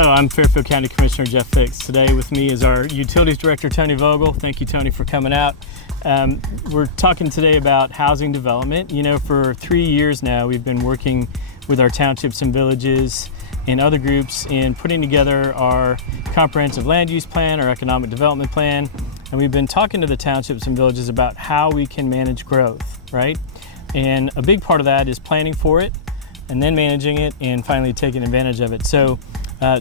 Hello, I'm Fairfield County Commissioner Jeff Fix. Today with me is our Utilities Director, Tony Vogel. Thank you, Tony, for coming out. We're talking today about housing development. You know, for 3 years now, we've been working with our townships and villages and other groups in putting together our comprehensive land use plan, our economic development plan, and we've been talking to the townships and villages about how we can manage growth, right? And a big part of that is planning for it, and then managing it, and finally taking advantage of it. So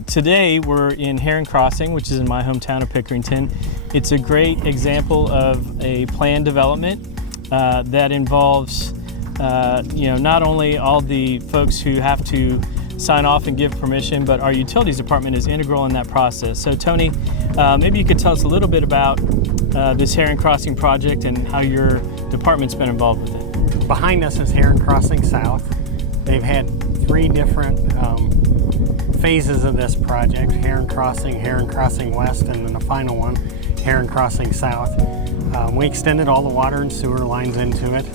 today we're in Heron Crossing, which is in my hometown of Pickerington. It's a great example of a planned development that involves not only all the folks who have to sign off and give permission, but our utilities department is integral in that process. So Tony, maybe you could tell us a little bit about this Heron Crossing project and how your department's been involved with it. Behind us is Heron Crossing South. They've had 3 different phases of this project: Heron Crossing West, and then the final one, Heron Crossing South. We extended all the water and sewer lines into it.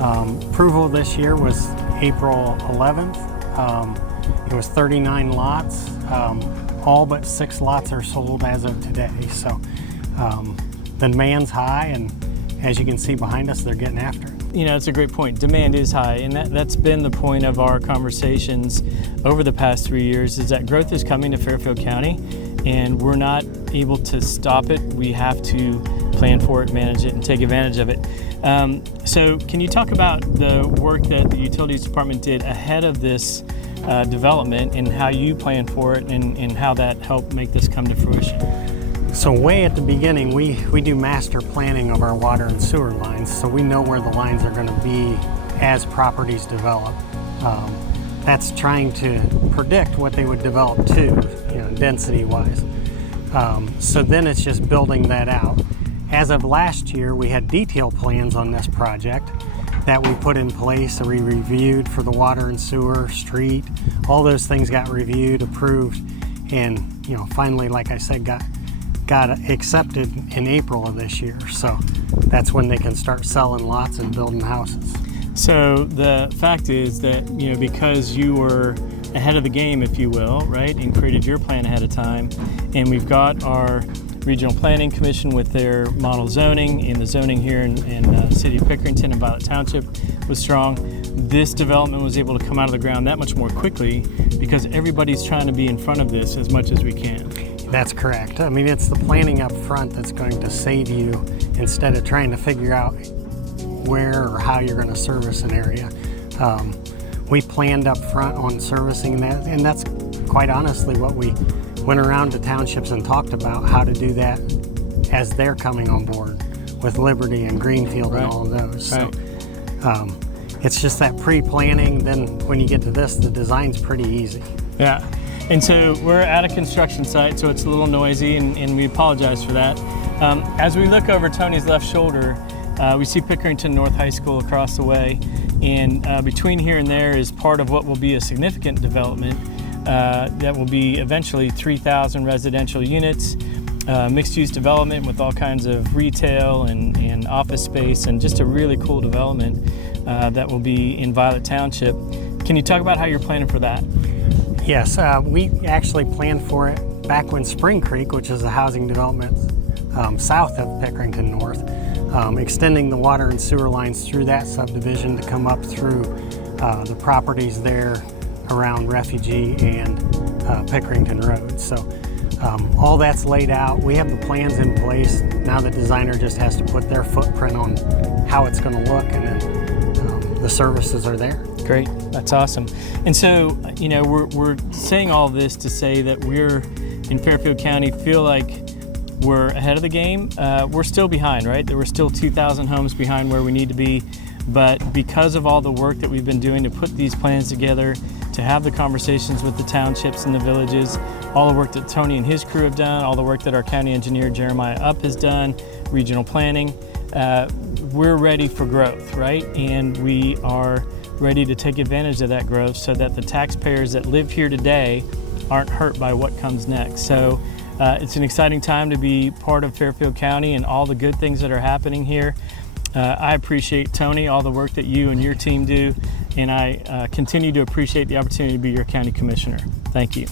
Approval this year was April 11th. It was 39 lots. All but 6 lots are sold as of today. So the demand's high, and as you can see behind us, they're getting after it. You know, it's a great point. Demand is high, and that's been the point of our conversations over the past 3 years, is that growth is coming to Fairfield County, and we're not able to stop it. We have to plan for it, manage it, and take advantage of it. So can you talk about the work that the Utilities Department did ahead of this development, and how you planned for it, and how that helped make this come to fruition? So way at the beginning, we do master planning of our water and sewer lines, so we know where the lines are going to be as properties develop. That's trying to predict what they would develop to, density-wise. So then it's just building that out. As of last year, we had detailed plans on this project that we put in place, we reviewed for the water and sewer, street, all those things got reviewed, approved, and finally, like I said, got accepted in April of this year. So that's when they can start selling lots and building houses. So the fact is that, because you were ahead of the game, if you will, right, and created your plan ahead of time, and we've got our Regional Planning Commission with their model zoning, and the zoning here in City of Pickerington and Violet Township was strong. This development was able to come out of the ground that much more quickly because everybody's trying to be in front of this as much as we can. That's correct. I mean, it's the planning up front that's going to save you instead of trying to figure out where or how you're going to service an area. We planned up front on servicing that, and that's quite honestly what we went around to townships and talked about, how to do that as they're coming on board with Liberty and Greenfield, right, and all of those. Right. So it's just that pre-planning. Then when you get to this, the design's pretty easy. Yeah. And so we're at a construction site, so it's a little noisy, and we apologize for that. As we look over Tony's left shoulder, we see Pickerington North High School across the way, and between here and there is part of what will be a significant development that will be eventually 3,000 residential units, mixed-use development with all kinds of retail and office space, and just a really cool development that will be in Violet Township. Can you talk about how you're planning for that? Yes, we actually planned for it back when Spring Creek, which is a housing development south of Pickerington North, extending the water and sewer lines through that subdivision to come up through the properties there around Refugee and Pickerington Road. So all that's laid out. We have the plans in place. Now the designer just has to put their footprint on how it's going to look, and then the services are there. Great, that's awesome. And so, we're saying all this to say that we're in Fairfield County feel like we're ahead of the game. We're still behind, right? We're still 2,000 homes behind where we need to be, but because of all the work that we've been doing to put these plans together, to have the conversations with the townships and the villages, all the work that Tony and his crew have done, all the work that our county engineer Jeremiah Upp has done, regional planning, we're ready for growth, right? And we are ready to take advantage of that growth so that the taxpayers that live here today aren't hurt by what comes next. So it's an exciting time to be part of Fairfield County and all the good things that are happening here. I appreciate, Tony, all the work that you and your team do, and I continue to appreciate the opportunity to be your county commissioner. Thank you.